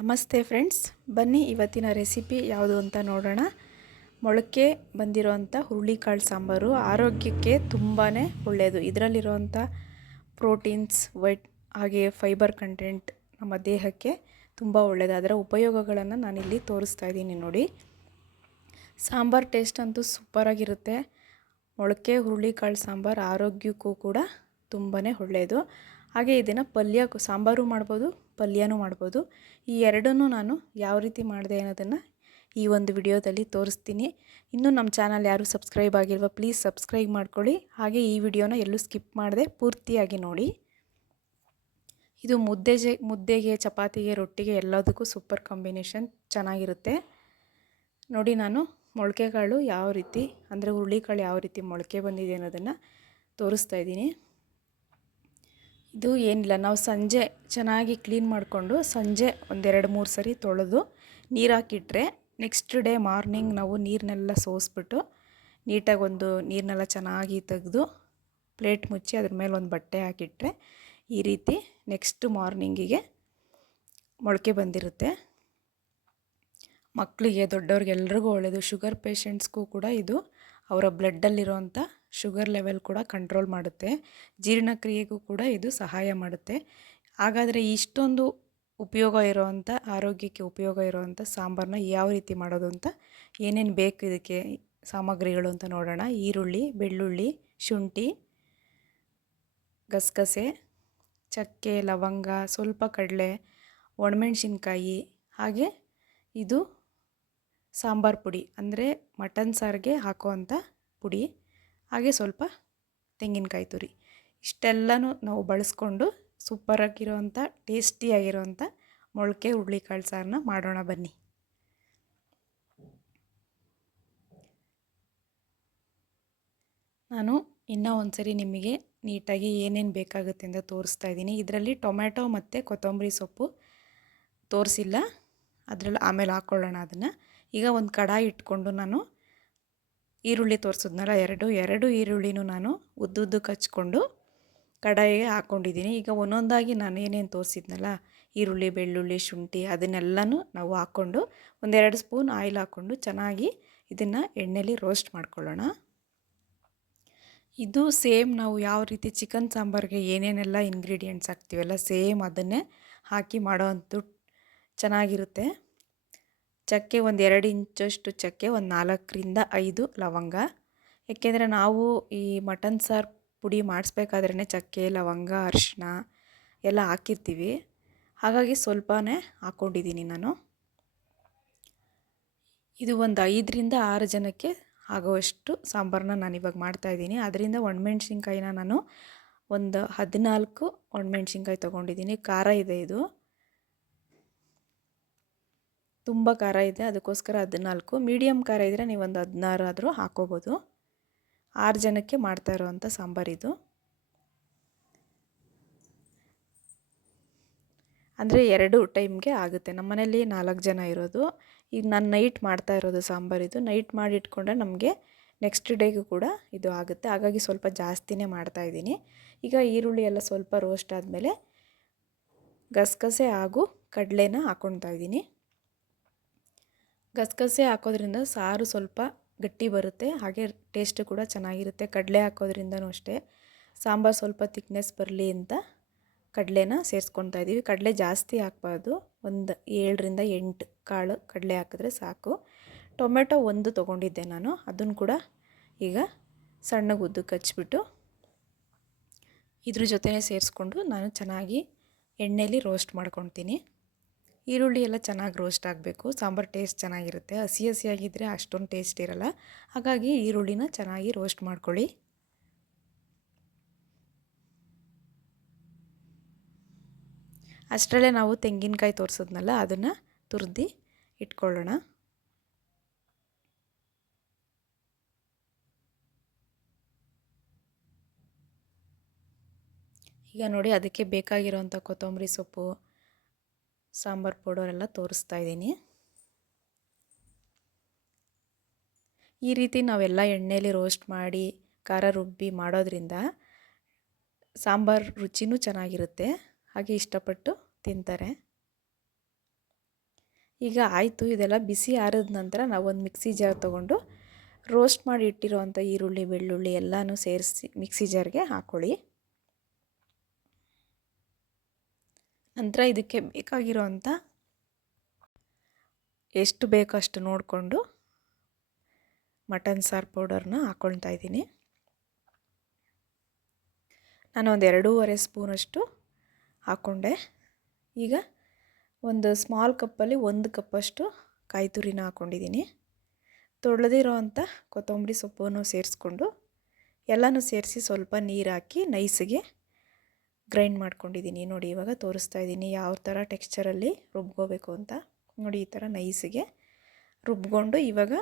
ನಮಸ್ತೆ ಫ್ರೆಂಡ್ಸ್, ಬನ್ನಿ ಇವತ್ತಿನ ರೆಸಿಪಿ ಯಾವುದು ಅಂತ ನೋಡೋಣ. ಮೊಳಕೆ ಬಂದಿರೋವಂಥ ಹುರುಳಿಕಾಳು ಸಾಂಬಾರು ಆರೋಗ್ಯಕ್ಕೆ ತುಂಬಾ ಒಳ್ಳೆಯದು ಇದರಲ್ಲಿರುವಂಥ ಪ್ರೋಟೀನ್ಸ್, ವೈಟ್ ಹಾಗೆ ಫೈಬರ್ ಕಂಟೆಂಟ್ ನಮ್ಮ ದೇಹಕ್ಕೆ ತುಂಬ ಒಳ್ಳೆಯದು ಅದರ ಉಪಯೋಗಗಳನ್ನು ನಾನಿಲ್ಲಿ ತೋರಿಸ್ತಾ ಇದ್ದೀನಿ ನೋಡಿ. ಸಾಂಬಾರು ಟೇಸ್ಟ್ ಅಂತೂ ಸೂಪರಾಗಿರುತ್ತೆ. ಮೊಳಕೆ ಹುರುಳಿಕಾಳು ಸಾಂಬಾರು ಆರೋಗ್ಯಕ್ಕೂ ಕೂಡ ತುಂಬಾ ಒಳ್ಳೆಯದು ಹಾಗೆ ಇದನ್ನು ಪಲ್ಯ ಸಾಂಬಾರು ಮಾಡ್ಬೋದು ಪಲ್ಯನೂ ಮಾಡ್ಬೋದು. ಈ ಎರಡನ್ನೂ ನಾನು ಯಾವ ರೀತಿ ಮಾಡಿದೆ ಅನ್ನೋದನ್ನು ಈ ಒಂದು ವಿಡಿಯೋದಲ್ಲಿ ತೋರಿಸ್ತೀನಿ. ಇನ್ನೂ ನಮ್ಮ ಚಾನಲ್ ಯಾರು ಸಬ್ಸ್ಕ್ರೈಬ್ ಆಗಿಲ್ವ ಪ್ಲೀಸ್ ಸಬ್ಸ್ಕ್ರೈಬ್ ಮಾಡ್ಕೊಳ್ಳಿ. ಹಾಗೆ ಈ ವಿಡಿಯೋನ ಎಲ್ಲೂ ಸ್ಕಿಪ್ ಮಾಡದೆ ಪೂರ್ತಿಯಾಗಿ ನೋಡಿ. ಇದು ಮುದ್ದೆ ಮುದ್ದೆಗೆ, ಚಪಾತಿಗೆ, ರೊಟ್ಟಿಗೆ ಎಲ್ಲದಕ್ಕೂ ಸೂಪರ್ ಕಾಂಬಿನೇಷನ್ ಚೆನ್ನಾಗಿರುತ್ತೆ. ನೋಡಿ ನಾನು ಮೊಳಕೆಗಳು ಯಾವ ರೀತಿ, ಅಂದರೆ ಹುರುಳಿಕಾಳು ಯಾವ ರೀತಿ ಮೊಳಕೆ ಬಂದಿದೆ ಅನ್ನೋದನ್ನು ತೋರಿಸ್ತಾ ಇದ್ದೀನಿ. ಇದು ಏನಿಲ್ಲ, ನಾವು ಸಂಜೆ ಚೆನ್ನಾಗಿ ಕ್ಲೀನ್ ಮಾಡಿಕೊಂಡು ಸಂಜೆ ಒಂದೆರಡು ಮೂರು ಸರಿ ತೊಳೆದು ನೀರು ಹಾಕಿಟ್ರೆ ನೆಕ್ಸ್ಟ್ ಡೇ ಮಾರ್ನಿಂಗ್ ನಾವು ನೀರನ್ನೆಲ್ಲ ಸೋಸ್ಬಿಟ್ಟು ನೀಟಾಗಿ ಒಂದು ನೀರನ್ನೆಲ್ಲ ಚೆನ್ನಾಗಿ ತೆಗೆದು ಪ್ಲೇಟ್ ಮುಚ್ಚಿ ಅದ್ರ ಮೇಲೆ ಒಂದು ಬಟ್ಟೆ ಹಾಕಿಟ್ರೆ ಈ ರೀತಿ ನೆಕ್ಸ್ಟ್ ಮಾರ್ನಿಂಗಿಗೆ ಮೊಳಕೆ ಬಂದಿರುತ್ತೆ. ಮಕ್ಕಳಿಗೆ ದೊಡ್ಡವ್ರಿಗೆ ಎಲ್ರಿಗೂ ಒಳ್ಳೆಯದು ಶುಗರ್ ಪೇಷಂಟ್ಸ್ಗೂ ಕೂಡ ಇದು ಅವರ ಬ್ಲಡ್ಡಲ್ಲಿರುವಂಥ ಶುಗರ್ ಲೆವೆಲ್ ಕೂಡ ಕಂಟ್ರೋಲ್ ಮಾಡುತ್ತೆ. ಜೀರ್ಣಕ್ರಿಯೆಗೂ ಕೂಡ ಇದು ಸಹಾಯ ಮಾಡುತ್ತೆ. ಹಾಗಾದರೆ ಇಷ್ಟೊಂದು ಉಪಯೋಗ ಇರೋವಂಥ ಆರೋಗ್ಯಕ್ಕೆ ಉಪಯೋಗ ಇರೋವಂಥ ಸಾಂಬಾರನ್ನ ಯಾವ ರೀತಿ ಮಾಡೋದು ಅಂತ ಏನೇನು ಬೇಕು ಇದಕ್ಕೆ ಸಾಮಗ್ರಿಗಳು ಅಂತ ನೋಡೋಣ. ಈರುಳ್ಳಿ, ಬೆಳ್ಳುಳ್ಳಿ, ಶುಂಠಿ, ಗಸಗಸೆ, ಚಕ್ಕೆ, ಲವಂಗ, ಸ್ವಲ್ಪ ಕಡಲೆ, ಒಣಮೆಣ್ಸಿನ್ಕಾಯಿ, ಹಾಗೆ ಇದು ಸಾಂಬಾರು ಪುಡಿ. ಅಂದರೆ ಮಟನ್ ಸಾರಿಗೆ ಹಾಕೋವಂಥ ಪುಡಿ. ಹಾಗೆ ಸ್ವಲ್ಪ ತೆಂಗಿನಕಾಯಿ ತುರಿ. ಇಷ್ಟೆಲ್ಲನೂ ನಾವು ಬಳಸ್ಕೊಂಡು ಸೂಪರಾಗಿರೋವಂಥ, ಟೇಸ್ಟಿಯಾಗಿರೋವಂಥ ಮೊಳಕೆ ಹುರುಳಿಕಾಳು ಸಾರನ್ನ ಮಾಡೋಣ ಬನ್ನಿ. ನಾನು ಇನ್ನೂ ಒಂದು ಸರಿ ನಿಮಗೆ ನೀಟಾಗಿ ಏನೇನು ಬೇಕಾಗುತ್ತೆ ಅಂತ ತೋರಿಸ್ತಾ ಇದ್ದೀನಿ. ಇದರಲ್ಲಿ ಟೊಮ್ಯಾಟೊ ಮತ್ತು ಕೊತ್ತಂಬರಿ ಸೊಪ್ಪು ತೋರಿಸಿಲ್ಲ. ಅದರಲ್ಲಿ ಆಮೇಲೆ ಹಾಕ್ಕೊಳ್ಳೋಣ ಅದನ್ನು. ಈಗ ಒಂದು ಕಡಾಯಿ ಇಟ್ಕೊಂಡು ನಾನು ಈರುಳ್ಳಿ ತೋರಿಸಿದ್ನಲ್ಲ, ಎರಡು ಎರಡು ಈರುಳ್ಳಿನೂ ನಾನು ಉದ್ದುದ್ದು ಹಚ್ಕೊಂಡು ಕಡಾಯಿಗೆ ಹಾಕ್ಕೊಂಡಿದ್ದೀನಿ ಈಗ ಒಂದೊಂದಾಗಿ ನಾನು ಏನೇನು ತೋರಿಸಿದ್ನಲ್ಲ, ಈರುಳ್ಳಿ, ಬೆಳ್ಳುಳ್ಳಿ, ಶುಂಠಿ ಅದನ್ನೆಲ್ಲನೂ ನಾವು ಹಾಕ್ಕೊಂಡು ಒಂದೆರಡು ಸ್ಪೂನ್ ಆಯಿಲ್ ಹಾಕ್ಕೊಂಡು ಚೆನ್ನಾಗಿ ಇದನ್ನು ಎಣ್ಣೆಲಿ ರೋಸ್ಟ್ ಮಾಡ್ಕೊಳ್ಳೋಣ. ಇದು ಸೇಮ್ ನಾವು ಯಾವ ರೀತಿ ಚಿಕನ್ ಸಾಂಬಾರಿಗೆ ಏನೇನೆಲ್ಲ ಇಂಗ್ರೀಡಿಯೆಂಟ್ಸ್ ಹಾಕ್ತೀವಲ್ಲ, ಸೇಮ್ ಅದನ್ನೇ ಹಾಕಿ ಮಾಡೋವಂಥದ್ದು ಚೆನ್ನಾಗಿರುತ್ತೆ. ಚಕ್ಕೆ ಒಂದು ಎರಡು ಇಂಚಷ್ಟು ಚಕ್ಕೆ, ಒಂದು ನಾಲ್ಕರಿಂದ ಐದು ಲವಂಗ. ಏಕೆಂದರೆ ನಾವು ಈ ಮಟನ್ ಸಾರು ಪುಡಿ ಮಾಡಿಸ್ಬೇಕಾದ್ರೆ ಚಕ್ಕೆ, ಲವಂಗ ಅರಿಶಿನ ಎಲ್ಲ ಹಾಕಿರ್ತೀವಿ. ಹಾಗಾಗಿ ಸ್ವಲ್ಪನೇ ಹಾಕ್ಕೊಂಡಿದ್ದೀನಿ ನಾನು. ಇದು ಒಂದು ಐದರಿಂದ ಆರು ಜನಕ್ಕೆ ಆಗುವಷ್ಟು ಸಾಂಬಾರನ್ನ ನಾನು ಇವಾಗ ಮಾಡ್ತಾಯಿದ್ದೀನಿ ಅದರಿಂದ ಒಣಮೆಣ್ಸಿನ್ಕಾಯಿನ ನಾನು ಒಂದು ಹದಿನಾಲ್ಕು ಒಣಮೆಣ್ಸಿನ್ಕಾಯಿ ತೊಗೊಂಡಿದ್ದೀನಿ. ಖಾರ ಇದೆ ಇದು. ತುಂಬ ಖಾರ ಇದೆ. ಅದಕ್ಕೋಸ್ಕರ ಹದಿನಾಲ್ಕು. ಮೀಡಿಯಮ್ ಖಾರ ಇದ್ದರೆ ಒಂದು ಹದಿನಾರು ಆದರೂ ಹಾಕೋಬೋದು. ಆರು ಜನಕ್ಕೆ ಮಾಡ್ತಾ ಇರೋವಂಥ ಸಾಂಬಾರಿದು ಅಂದರೆ ಎರಡು ಟೈಮ್ಗೆ ಆಗುತ್ತೆ. ನಮ್ಮ ಮನೇಲಿ ನಾಲ್ಕು ಜನ ಇರೋದು. ಈಗ ನಾನು ನೈಟ್ ಮಾಡ್ತಾ ಇರೋದು ಸಾಂಬಾರಿದು ನೈಟ್ ಮಾಡಿ ಇಟ್ಕೊಂಡ್ರೆ ನಮಗೆ ನೆಕ್ಸ್ಟ್ ಡೇಗೂ ಕೂಡ ಇದು ಆಗುತ್ತೆ. ಹಾಗಾಗಿ ಸ್ವಲ್ಪ ಜಾಸ್ತಿನೇ ಮಾಡ್ತಾಯಿದ್ದೀನಿ ಈಗ ಈರುಳ್ಳಿ ಎಲ್ಲ ಸ್ವಲ್ಪ ರೋಸ್ಟ್ ಆದಮೇಲೆ ಗಸಗಸೆ ಹಾಗೂ ಕಡಲೆನ ಹಾಕ್ಕೊಳ್ತಾ ಇದ್ದೀನಿ. ಗಸಗಸೆ ಹಾಕೋದ್ರಿಂದ ಸಾರು ಸ್ವಲ್ಪ ಗಟ್ಟಿ ಬರುತ್ತೆ, ಹಾಗೆ ಟೇಸ್ಟ್ ಕೂಡ ಚೆನ್ನಾಗಿರುತ್ತೆ. ಕಡಲೆ ಹಾಕೋದ್ರಿಂದನೂ ಅಷ್ಟೇ. ಸಾಂಬಾರು ಸ್ವಲ್ಪ ತಿಕ್ನೆಸ್ ಬರಲಿ ಅಂತ ಕಡಲೆನ ಸೇರಿಸ್ಕೊತಾ ಇದ್ದೀವಿ ಕಡಲೆ ಜಾಸ್ತಿ ಹಾಕ್ಬಾರ್ದು. ಒಂದು ಏಳರಿಂದ ಎಂಟು ಕಾಳು ಕಡಲೆ ಹಾಕಿದ್ರೆ ಸಾಕು. ಟೊಮೆಟೊ ಒಂದು ತೊಗೊಂಡಿದ್ದೆ ನಾನು. ಅದನ್ನು ಕೂಡ ಈಗ ಸಣ್ಣಗೆ ಉದ್ದಕ್ಕೆ ಹಚ್ಚಿಬಿಟ್ಟು ಇದ್ರ ಜೊತೆನೇ ಸೇರಿಸ್ಕೊಂಡು ನಾನು ಚೆನ್ನಾಗಿ ಎಣ್ಣೆಯಲ್ಲಿ ರೋಸ್ಟ್ ಮಾಡ್ಕೊತೀನಿ ಈರುಳ್ಳಿ ಎಲ್ಲ ಚೆನ್ನಾಗಿ ರೋಸ್ಟ್ ಆಗಬೇಕು. ಸಾಂಬಾರು ಟೇಸ್ಟ್ ಚೆನ್ನಾಗಿರುತ್ತೆ. ಹಸಿ ಹಸಿಯಾಗಿದ್ದರೆ ಅಷ್ಟೊಂದು ಟೇಸ್ಟ್ ಇರಲ್ಲ. ಹಾಗಾಗಿ ಈರುಳ್ಳಿನ ಚೆನ್ನಾಗಿ ರೋಸ್ಟ್ ಮಾಡ್ಕೊಳ್ಳಿ. ಅಷ್ಟರಲ್ಲೇ ನಾವು ತೆಂಗಿನಕಾಯಿ ತೋರಿಸಿದ್ನಲ್ಲ, ಅದನ್ನು ತುರಿದು ಇಟ್ಕೊಳ್ಳೋಣ. ಈಗ ನೋಡಿ ಅದಕ್ಕೆ ಬೇಕಾಗಿರೋವಂಥ ಕೊತ್ತಂಬರಿ ಸೊಪ್ಪು ಸಾಂಬಾರು ಪೌಡರೆಲ್ಲ ತೋರಿಸ್ತಾ ಇದ್ದೀನಿ. ಈ ರೀತಿ ನಾವೆಲ್ಲ ಎಣ್ಣೆಯಲ್ಲಿ ರೋಸ್ಟ್ ಮಾಡಿ, ಖಾರ ರುಬ್ಬಿ ಮಾಡೋದ್ರಿಂದ ಸಾಂಬಾರು ರುಚಿನೂ ಚೆನ್ನಾಗಿರುತ್ತೆ. ಹಾಗೆ ಇಷ್ಟಪಟ್ಟು ತಿಂತಾರೆ. ಈಗ ಆಯಿತು, ಇದೆಲ್ಲ ಬಿಸಿ ಆರಿದ ನಂತರ ನಾವು ಒಂದು ಮಿಕ್ಸಿ ಜಾರ್ ತೊಗೊಂಡು ರೋಸ್ಟ್ ಮಾಡಿ ಇಟ್ಟಿರೋವಂಥ ಈರುಳ್ಳಿ, ಬೆಳ್ಳುಳ್ಳಿ ಎಲ್ಲನೂ ಸೇರಿಸಿ ಮಿಕ್ಸಿ ಜಾರ್ಗೆ ಹಾಕ್ಕೊಳ್ಳಿ ನಂತರ ಇದಕ್ಕೆ ಬೇಕಾಗಿರೋವಂಥ ಎಷ್ಟು ಬೇಕೋ ಅಷ್ಟು ನೋಡಿಕೊಂಡು ಮಟನ್ ಸಾರು ಪೌಡರ್ನ ಹಾಕ್ಕೊಳ್ತಾ ಇದ್ದೀನಿ. ನಾನು ಒಂದು ಎರಡೂವರೆ ಸ್ಪೂನಷ್ಟು ಹಾಕ್ಕೊಂಡೆ ಈಗ ಒಂದು ಸ್ಮಾಲ್ ಕಪ್ಪಲ್ಲಿ ಒಂದು ಕಪ್ಪಷ್ಟು ಕಾಯಿ ತುರಿನ ಹಾಕ್ಕೊಂಡಿದ್ದೀನಿ ತೊಳೆದಿರೋ ಅಂಥ ಕೊತ್ತಂಬರಿ ಸೊಪ್ಪನ್ನು ಸೇರಿಸ್ಕೊಂಡು ಎಲ್ಲನೂ ಸೇರಿಸಿ ಸ್ವಲ್ಪ ನೀರು ಹಾಕಿ ನೈಸಿಗೆ ಗ್ರೈಂಡ್ ಮಾಡ್ಕೊಂಡಿದ್ದೀನಿ. ನೋಡಿ, ಇವಾಗ ತೋರಿಸ್ತಾ ಇದ್ದೀನಿ ಯಾವ ಥರ ಟೆಕ್ಸ್ಚರಲ್ಲಿ ರುಬ್ಕೋಬೇಕು ಅಂತ. ನೋಡಿ, ಈ ಥರ ನೈಸಿಗೆ ರುಬ್ಕೊಂಡು ಇವಾಗ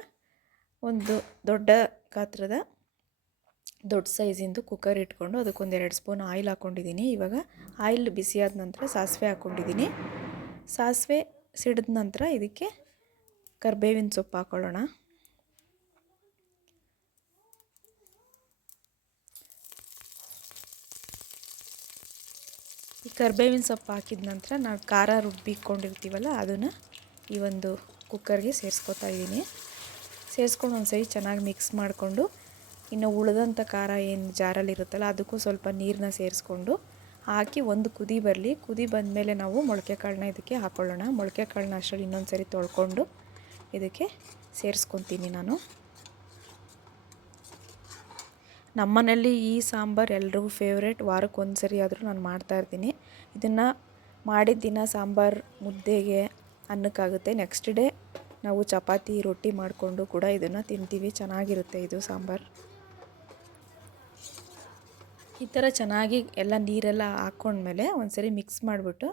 ಒಂದು ದೊಡ್ಡ ಗಾತ್ರದ ದೊಡ್ಡ ಸೈಜಿಂದು ಕುಕ್ಕರ್ ಇಟ್ಕೊಂಡು ಅದಕ್ಕೊಂದು ಎರಡು ಸ್ಪೂನ್ ಆಯಿಲ್ ಹಾಕ್ಕೊಂಡಿದ್ದೀನಿ ಇವಾಗ ಆಯಿಲ್ ಬಿಸಿಯಾದ ನಂತರ ಸಾಸಿವೆ ಹಾಕ್ಕೊಂಡಿದ್ದೀನಿ ಸಾಸಿವೆ ಸಿಡಿದ ನಂತರ ಇದಕ್ಕೆ ಕರ್ಬೇವಿನ ಸೊಪ್ಪು ಹಾಕ್ಕೊಳ್ಳೋಣ ಕರ್ಬೇವಿನ ಸೊಪ್ಪು ಹಾಕಿದ ನಂತರ ನಾವು ಖಾರ ರುಬ್ಬಿಕೊಂಡಿರ್ತೀವಲ್ಲ, ಅದನ್ನು ಈ ಒಂದು ಕುಕ್ಕರ್ಗೆ ಸೇರಿಸ್ಕೊತಾ ಇದ್ದೀನಿ. ಸೇರಿಸ್ಕೊಂಡು ಒಂದು ಸರಿ ಚೆನ್ನಾಗಿ ಮಿಕ್ಸ್ ಮಾಡಿಕೊಂಡು, ಇನ್ನು ಉಳಿದಂಥ ಖಾರ ಏನು ಜಾರಲ್ಲಿ ಇರುತ್ತಲ್ಲ, ಅದಕ್ಕೂ ಸ್ವಲ್ಪ ನೀರನ್ನ ಸೇರಿಸ್ಕೊಂಡು ಹಾಕಿ ಒಂದು ಕುದಿ ಬರಲಿ. ಕುದಿ ಬಂದಮೇಲೆ ನಾವು ಮೊಳಕೆ ಕಾಳನ್ನ ಇದಕ್ಕೆ ಹಾಕ್ಕೊಳ್ಳೋಣ ಮೊಳಕೆ ಕಾಳನ್ನ ಅಷ್ಟರಲ್ಲಿ ಇನ್ನೊಂದು ಸರಿ ತೊಳ್ಕೊಂಡು ಇದಕ್ಕೆ ಸೇರಿಸ್ಕೊತೀನಿ ನಾನು. ನಮ್ಮನೇಲಿ ಈ ಸಾಂಬಾರು ಎಲ್ರಿಗೂ ಫೇವ್ರೇಟ್ ವಾರಕ್ಕೆ ಒಂದು ಸರಿ ಆದರೂ ನಾನು ಮಾಡ್ತಾಯಿರ್ತೀನಿ ಇದನ್ನು ಮಾಡಿದ ದಿನ ಸಾಂಬಾರು ಮುದ್ದೆಗೆ ಅನ್ನಕ್ಕಾಗುತ್ತೆ. ನೆಕ್ಸ್ಟ್ ಡೇ ನಾವು ಚಪಾತಿ, ರೊಟ್ಟಿ ಮಾಡಿಕೊಂಡು ಕೂಡ ಇದನ್ನು ತಿಂತೀವಿ. ಚೆನ್ನಾಗಿರುತ್ತೆ ಇದು ಸಾಂಬಾರು. ಈ ಥರ ಚೆನ್ನಾಗಿ ಎಲ್ಲ ನೀರೆಲ್ಲ ಹಾಕ್ಕೊಂಡ್ಮೇಲೆ ಒಂದು ಸರಿ ಮಿಕ್ಸ್ ಮಾಡಿಬಿಟ್ಟು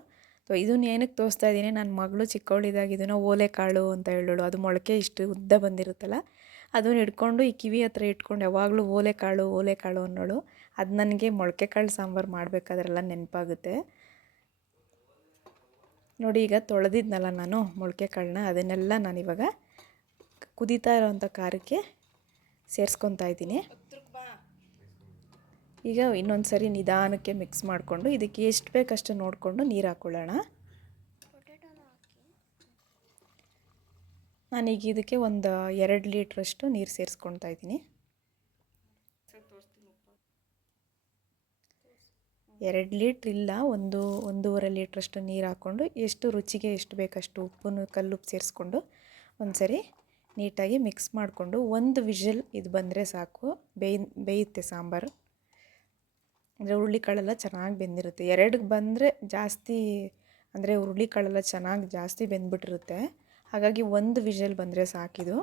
ಸೊ ಇದನ್ನ ಏನಕ್ಕೆ ತೋರಿಸ್ತಾ ಇದ್ದೀನಿ ನನ್ನ ಮಗಳು ಚಿಕ್ಕವಳಿದಾಗ ಇದನ್ನು ಓಲೆ ಅಂತ ಹೇಳೋಳು. ಅದು ಮೊಳಕೆ ಇಷ್ಟು ಉದ್ದ ಬಂದಿರುತ್ತಲ್ಲ ಅದನ್ನು ಹಿಡ್ಕೊಂಡು ಈ ಕಿವಿ ಹತ್ರ ಇಟ್ಕೊಂಡು ಯಾವಾಗಲೂ ಓಲೆ ಕಾಳು ಓಲೆ ಕಾಳು ಅನ್ನೋಳು, ಅದು ನನಗೆ ಮೊಳಕೆ ಕಾಳು ಸಾಂಬಾರು ಮಾಡಬೇಕಾದ್ರೆಲ್ಲ ನೆನಪಾಗುತ್ತೆ. ನೋಡಿ ಈಗ ತೊಳೆದಿದ್ನಲ್ಲ ನಾನು ಮೊಳಕೆ ಕಾಳನ್ನ, ಅದನ್ನೆಲ್ಲ ನಾನಿವಾಗ ಕುದೀತಾ ಇರೋವಂಥ ಖಾರಕ್ಕೆ ಸೇರಿಸ್ಕೊತಾ ಇದ್ದೀನಿ. ಈಗ ಇನ್ನೊಂದು ಸರಿ ನಿಧಾನಕ್ಕೆ ಮಿಕ್ಸ್ ಮಾಡಿಕೊಂಡು ಇದಕ್ಕೆ ಎಷ್ಟು ಬೇಕಷ್ಟು ನೋಡಿಕೊಂಡು ನೀರು ಹಾಕ್ಕೊಳ್ಳೋಣ ನಾನೀಗ ಇದಕ್ಕೆ ಒಂದು ಎರಡು ಲೀಟ್ರಷ್ಟು ನೀರು ಸೇರಿಸ್ಕೊಳ್ತಾ ಇದ್ದೀನಿ. ಎರಡು ಲೀಟ್ರ್ ಇಲ್ಲ, ಒಂದು ಒಂದೂವರೆ ಲೀಟ್ರಷ್ಟು ನೀರು ಹಾಕ್ಕೊಂಡು ಎಷ್ಟು ರುಚಿಗೆ ಎಷ್ಟು ಬೇಕಷ್ಟು ಉಪ್ಪನ್ನು ಕಲ್ಲುಪ್ಪು ಸೇರಿಸ್ಕೊಂಡು ಒಂದು ಸರಿ ನೀಟಾಗಿ ಮಿಕ್ಸ್ ಮಾಡಿಕೊಂಡು ಒಂದು ವಿಷಲ್ ಇದು ಬಂದರೆ ಸಾಕು. ಬೇಯ್, ಬೇಯುತ್ತೆ ಸಾಂಬಾರು. ಅಂದರೆ ಹುರುಳಿಕಾಳೆಲ್ಲ ಚೆನ್ನಾಗಿ ಬೆಂದಿರುತ್ತೆ. ಎರಡಕ್ಕೆ ಬಂದರೆ ಜಾಸ್ತಿ, ಅಂದರೆ ಹುರುಳಿಕಾಳೆಲ್ಲ ಚೆನ್ನಾಗಿ ಜಾಸ್ತಿ ಬೆಂದ್ಬಿಟ್ಟಿರುತ್ತೆ. ಹಾಗಾಗಿ ಒಂದು ವಿಷಲ್ ಬಂದರೆ ಸಾಕಿದು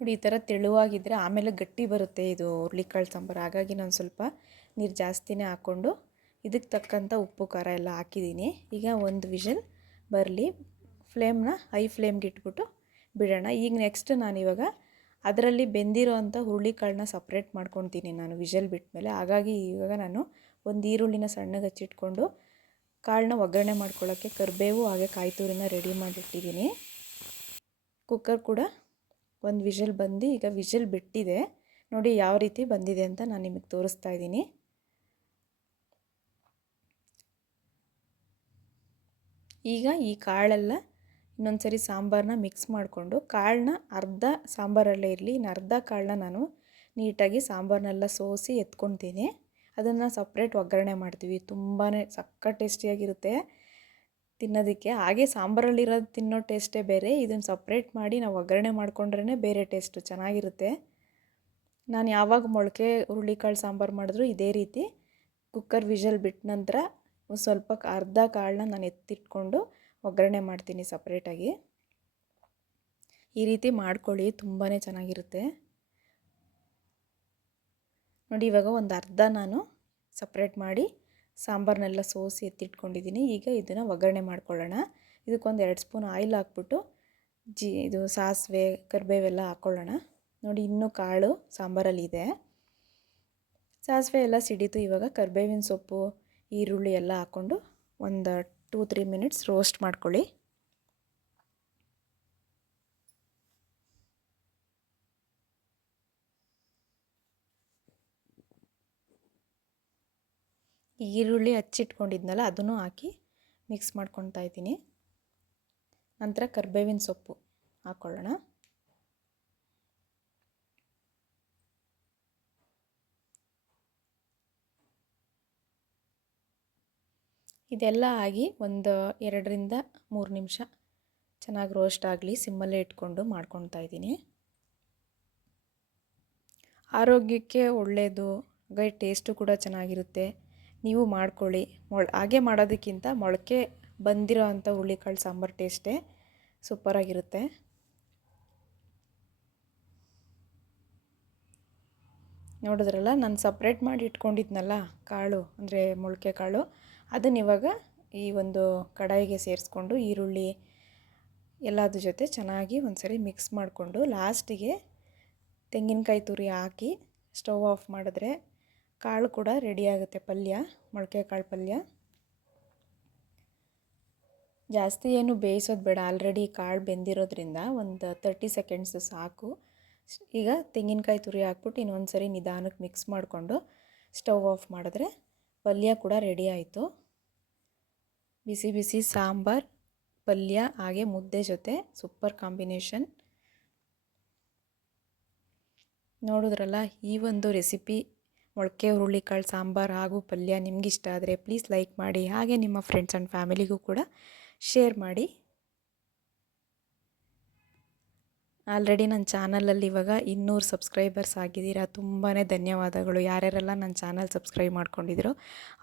ನೋಡಿ, ಈ ಥರ ತೆಳುವಾಗಿದ್ದರೆ ಆಮೇಲೆ ಗಟ್ಟಿ ಬರುತ್ತೆ ಇದು ಹುರುಳಿಕಾಳು ಸಾಂಬಾರು. ಹಾಗಾಗಿ ನಾನು ಸ್ವಲ್ಪ ನೀರು ಜಾಸ್ತಿನೇ ಹಾಕ್ಕೊಂಡು ಇದಕ್ಕೆ ತಕ್ಕಂಥ ಉಪ್ಪು, ಖಾರ ಎಲ್ಲ ಹಾಕಿದ್ದೀನಿ ಈಗ ಒಂದು ವಿಷಲ್ ಬರಲಿ ಫ್ಲೇಮ್ನ ಹೈ ಫ್ಲೇಮ್ಗೆ ಇಟ್ಬಿಟ್ಟು ಬಿಡೋಣ. ಈಗ ನೆಕ್ಸ್ಟ್ ನಾನಿವಾಗ ಅದರಲ್ಲಿ ಬೆಂದಿರೋ ಅಂಥ ಹುರುಳಿಕಾಳನ್ನ ಸಪ್ರೇಟ್ ಮಾಡ್ಕೊತೀನಿ ನಾನು ವಿಷಲ್ ಬಿಟ್ಟ ಮೇಲೆ ಹಾಗಾಗಿ ಇವಾಗ ನಾನು ಒಂದು ಈರುಳ್ಳಿನ ಸಣ್ಣಗೆ ಹಚ್ಚಿಟ್ಕೊಂಡು ಕಾಳನ್ನ ಒಗ್ಗರಣೆ ಮಾಡ್ಕೊಳ್ಳೋಕ್ಕೆ ಕರಿಬೇವು ಹಾಗೆ ಕಾಯಿ ರೆಡಿ ಮಾಡಿಟ್ಟಿದ್ದೀನಿ. ಕುಕ್ಕರ್ ಕೂಡ ಒಂದು ವಿಷಲ್ ಬಂದು ಈಗ ವಿಷಲ್ ಬಿಟ್ಟಿದೆ. ನೋಡಿ ಯಾವ ರೀತಿ ಬಂದಿದೆ ಅಂತ ನಾನು ನಿಮಗೆ ತೋರಿಸ್ತಾ ಇದ್ದೀನಿ. ಈಗ ಈ ಕಾಳೆಲ್ಲ ಇನ್ನೊಂದು ಸರಿ ಸಾಂಬಾರನ್ನ ಮಿಕ್ಸ್ ಮಾಡಿಕೊಂಡು ಕಾಳನ್ನ ಅರ್ಧ ಸಾಂಬಾರಲ್ಲೇ ಇರಲಿ ಇನ್ನು ಅರ್ಧ ಕಾಳನ್ನ ನಾನು ನೀಟಾಗಿ ಸಾಂಬಾರನ್ನೆಲ್ಲ ಸೋಸಿ ಎತ್ಕೊತೀನಿ ಅದನ್ನು ಸಪ್ರೇಟ್ ಒಗ್ಗರಣೆ ಮಾಡ್ತೀವಿ. ತುಂಬಾ ಸಕ್ಕ ಟೇಸ್ಟಿಯಾಗಿರುತ್ತೆ ತಿನ್ನೋದಕ್ಕೆ. ಹಾಗೆ ಸಾಂಬಾರಲ್ಲಿರೋದು ತಿನ್ನೋ ಟೇಸ್ಟೇ ಬೇರೆ. ಇದನ್ನು ಸಪ್ರೇಟ್ ಮಾಡಿ ನಾವು ಒಗ್ಗರಣೆ ಮಾಡಿಕೊಂಡ್ರೇ ಬೇರೆ ಟೇಸ್ಟು ಚೆನ್ನಾಗಿರುತ್ತೆ. ನಾನು ಯಾವಾಗ ಮೊಳಕೆ ಹುರುಳಿಕಾಳು ಸಾಂಬಾರು ಮಾಡಿದ್ರು ಇದೇ ರೀತಿ. ಕುಕ್ಕರ್ ವಿಷಲ್ ಬಿಟ್ಟ ನಂತರ ಸ್ವಲ್ಪ ಅರ್ಧ ಕಾಳನ್ನ ನಾನು ಎತ್ತಿಟ್ಕೊಂಡು ಒಗ್ಗರಣೆ ಮಾಡ್ತೀನಿ ಸಪ್ರೇಟಾಗಿ ಈ ರೀತಿ ಮಾಡ್ಕೊಳ್ಳಿ. ತುಂಬಾ ಚೆನ್ನಾಗಿರುತ್ತೆ. ನೋಡಿ, ಇವಾಗ ಒಂದು ಅರ್ಧ ನಾನು ಸಪ್ರೇಟ್ ಮಾಡಿ ಸಾಂಬಾರನ್ನೆಲ್ಲ ಸೋಸಿ ಎತ್ತಿಟ್ಕೊಂಡಿದ್ದೀನಿ. ಈಗ ಇದನ್ನು ಒಗ್ಗರಣೆ ಮಾಡ್ಕೊಳ್ಳೋಣ. ಇದಕ್ಕೊಂದು ಎರಡು ಸ್ಪೂನ್ ಆಯಿಲ್ ಹಾಕ್ಬಿಟ್ಟು ಜಿ, ಇದು ಸಾಸಿವೆ, ಕರಿಬೇವೆಲ್ಲ ಹಾಕ್ಕೊಳ್ಳೋಣ. ನೋಡಿ, ಇನ್ನೂ ಕಾಳು ಸಾಂಬಾರಲ್ಲಿ ಇದೆ ಸಾಸಿವೆ ಎಲ್ಲ ಸಿಡಿತು ಇವಾಗ ಕರಿಬೇವಿನ ಸೊಪ್ಪು, ಈರುಳ್ಳಿ ಎಲ್ಲ ಹಾಕ್ಕೊಂಡು ಒಂದು ಟೂ ತ್ರೀ ಮಿನಿಟ್ಸ್ ರೋಸ್ಟ್ ಮಾಡ್ಕೊಳ್ಳಿ. ಈರುಳ್ಳಿ ಹಚ್ಚಿಟ್ಕೊಂಡಿದ್ನಲ್ಲ, ಅದನ್ನು ಹಾಕಿ ಮಿಕ್ಸ್ ಮಾಡ್ಕೊತಾ ಇದ್ದೀನಿ. ನಂತರ ಕರ್ಬೇವಿನ ಸೊಪ್ಪು ಹಾಕ್ಕೊಳ್ಳೋಣ ಇದೆಲ್ಲ ಆಗಿ ಒಂದು ಎರಡರಿಂದ ಮೂರು ನಿಮಿಷ ಚೆನ್ನಾಗಿ ರೋಸ್ಟ್ ಆಗಲಿ, ಸಿಮ್ಮಲ್ಲೇ ಇಟ್ಕೊಂಡು ಮಾಡ್ಕೊತಾ ಇದ್ದೀನಿ. ಆರೋಗ್ಯಕ್ಕೆ ಒಳ್ಳೆಯದು ಹಾಗೆ ಟೇಸ್ಟು ಕೂಡ ಚೆನ್ನಾಗಿರುತ್ತೆ. ನೀವು ಮಾಡ್ಕೊಳ್ಳಿ. ಮೊಳ, ಹಾಗೆ ಮಾಡೋದಕ್ಕಿಂತ ಮೊಳಕೆ ಬಂದಿರೋ ಅಂಥ ಹುರುಳಿಕಾಳು ಸಾಂಬಾರು ಟೇಸ್ಟೇ ಸೂಪರಾಗಿರುತ್ತೆ. ನೋಡಿದ್ರಲ್ಲ, ನಾನು ಸಪ್ರೇಟ್ ಮಾಡಿ ಇಟ್ಕೊಂಡಿದ್ನಲ್ಲ ಕಾಳು, ಅಂದರೆ ಮೊಳಕೆ ಕಾಳು ಅದನ್ನ ಇವಾಗ ಈ ಒಂದು ಕಡಾಯಿಗೆ ಸೇರಿಸ್ಕೊಂಡು ಈರುಳ್ಳಿ ಎಲ್ಲದ್ರ ಜೊತೆ ಚೆನ್ನಾಗಿ ಒಂದ್ಸರಿ ಮಿಕ್ಸ್ ಮಾಡಿಕೊಂಡು ಲಾಸ್ಟಿಗೆ ತೆಂಗಿನಕಾಯಿ ತುರಿ ಹಾಕಿ ಸ್ಟವ್ ಆಫ್ ಮಾಡಿದ್ರೆ ಕಾಳು ಕೂಡ ರೆಡಿ ಆಗುತ್ತೆ, ಪಲ್ಯ, ಮೊಳಕೆ ಕಾಳು ಪಲ್ಯ. ಜಾಸ್ತಿ ಏನು ಬೇಯಿಸೋದು ಬೇಡ ಆಲ್ರೆಡಿ ಕಾಳು ಬೆಂದಿರೋದ್ರಿಂದ ಒಂದು ತರ್ಟಿ ಸೆಕೆಂಡ್ಸ್ ಸಾಕು. ಈಗ ತೆಂಗಿನಕಾಯಿ ತುರಿ ಹಾಕ್ಬಿಟ್ಟು ಇನ್ನೊಂದು ಸರಿ ನಿಧಾನಕ್ಕೆ ಮಿಕ್ಸ್ ಮಾಡಿಕೊಂಡು ಸ್ಟವ್ ಆಫ್ ಮಾಡಿದ್ರೆ ಪಲ್ಯ ಕೂಡ ರೆಡಿ ಆಯಿತು. ಬಿಸಿ ಬಿಸಿ ಸಾಂಬಾರು, ಪಲ್ಯ, ಹಾಗೆ ಮುದ್ದೆ ಜೊತೆ ಸೂಪರ್ ಕಾಂಬಿನೇಷನ್ ನೋಡಿದ್ರಲ್ಲ ಈ ಒಂದು ರೆಸಿಪಿ ಮೊಳಕೆ, ಹುರುಳಿಕಾಳು, ಸಾಂಬಾರು ಹಾಗೂ ಪಲ್ಯ ನಿಮಗಿಷ್ಟ ಆದರೆ ಪ್ಲೀಸ್ ಲೈಕ್ ಮಾಡಿ. ಹಾಗೆ ನಿಮ್ಮ ಫ್ರೆಂಡ್ಸ್ ಆ್ಯಂಡ್ ಫ್ಯಾಮಿಲಿಗೂ ಕೂಡ ಶೇರ್ ಮಾಡಿ. ಆಲ್ರೆಡಿ ನನ್ನ ಚಾನಲಲ್ಲಿ ಇವಾಗ ಇನ್ನೂರು ಸಬ್ಸ್ಕ್ರೈಬರ್ಸ್ ಆಗಿದ್ದೀರಾ. ತುಂಬಾ ಧನ್ಯವಾದಗಳು. ಯಾರ್ಯಾರೆಲ್ಲ ನನ್ನ ಚಾನಲ್ ಸಬ್ಸ್ಕ್ರೈಬ್ ಮಾಡ್ಕೊಂಡಿದ್ರು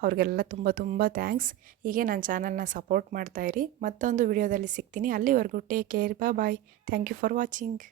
ಅವ್ರಿಗೆಲ್ಲ ತುಂಬ ತುಂಬ ಥ್ಯಾಂಕ್ಸ್ ಹೀಗೆ ನನ್ನ ಚಾನಲ್ನ ಸಪೋರ್ಟ್ ಮಾಡ್ತಾಯಿರಿ ಮತ್ತೊಂದು ವಿಡಿಯೋದಲ್ಲಿ ಸಿಗ್ತೀನಿ. ಅಲ್ಲಿವರೆಗೂ ಟೇಕ್ ಕೇರ್ ಬಾ bye thank you for watching